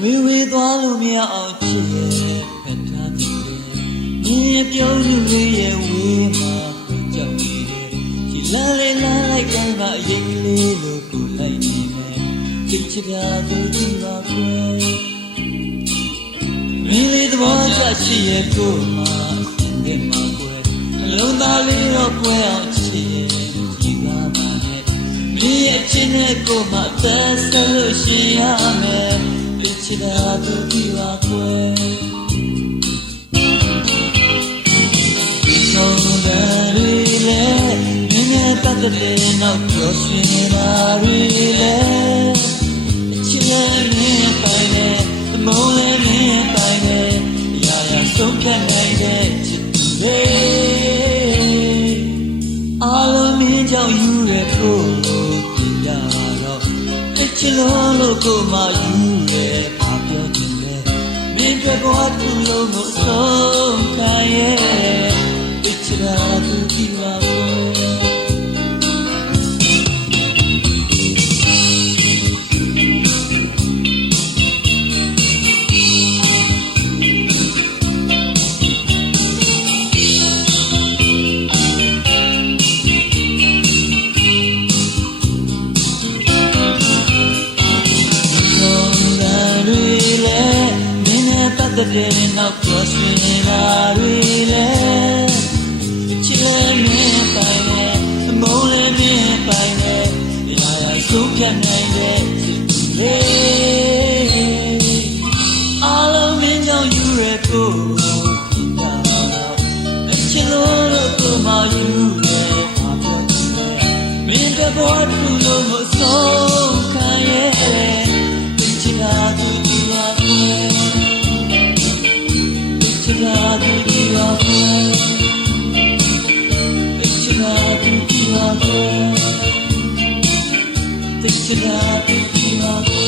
ဝေဝေသွားလို့မရအောင်ချစ်ရဲ့ဖက်ထားသည်လေမြင်ပြုံးလူလေးရဲ့ဝေးမှာကိုကြောက်နေတယ်ဒီလမ်းလေးလမ်းလိုက်တိုင်းမှာအရင်ကလေးလိုကိုလိုက်နေမယ်ချစ်ချတာသူဒီပါကွယ်မင်းလေးသဘောကျချစ်ရဲ့ကိုမှာအစင်နဲ့မှာကွယ်အလုံးသားလေးတော့ကွယ်အောင်ချစ်ရဲ့ဒီပါပါနဲ့မင်းရဲ့ချစ်နဲ့ကိုမှာအသက်ဆက်လို့ရှိရမယ်ချစ်တာသူဒီပါကွယ်ဆုံးတယ်လေမင်းနဲ့ပတ်သက်တဲ့နောက်ပြောဆွေးပါရီလေအချစ်လည်းမင်းပိုင်တယ်အမုန်းလည်းမင်းပိုင်တယ်ရာရာဆုံးဖြတ်နိုင်တဲ့ချစ်သူလေအားလုံးမင်းကြောင့်ယူရဖို့ပြင်ရတော့အချစ်လို့ကိုမှယူရမင်းတို့ဘဝတူလုံးကိုဆုံးခံရဲ့အချစ်ရာသူဒီပါကွယ်တဲ့နောက်ပြောဆွေးလာတွေလေချစ်လည်းမင်းပိုင်တယ်အမုန်းလည်းမင်းပိုင်တယ်ရာရာဆုံးဖြတ်နိုင်တဲ့ချစ်သူလေအားလုံးမင်းကြောင့်ယူရဖို့ဖြစ်တာအချစ်လို့ကိုမှယူရပါပြောတယ်မင်းတဘောတူလို့မဆုံးခံရဲ့ချစ်တာသူဒီပါကွယ်ချစ်တာသူဒီပါကွယ်ချစ်တာသူဒီပါကွယ်ချစ်တာသူဒီပါကွယ်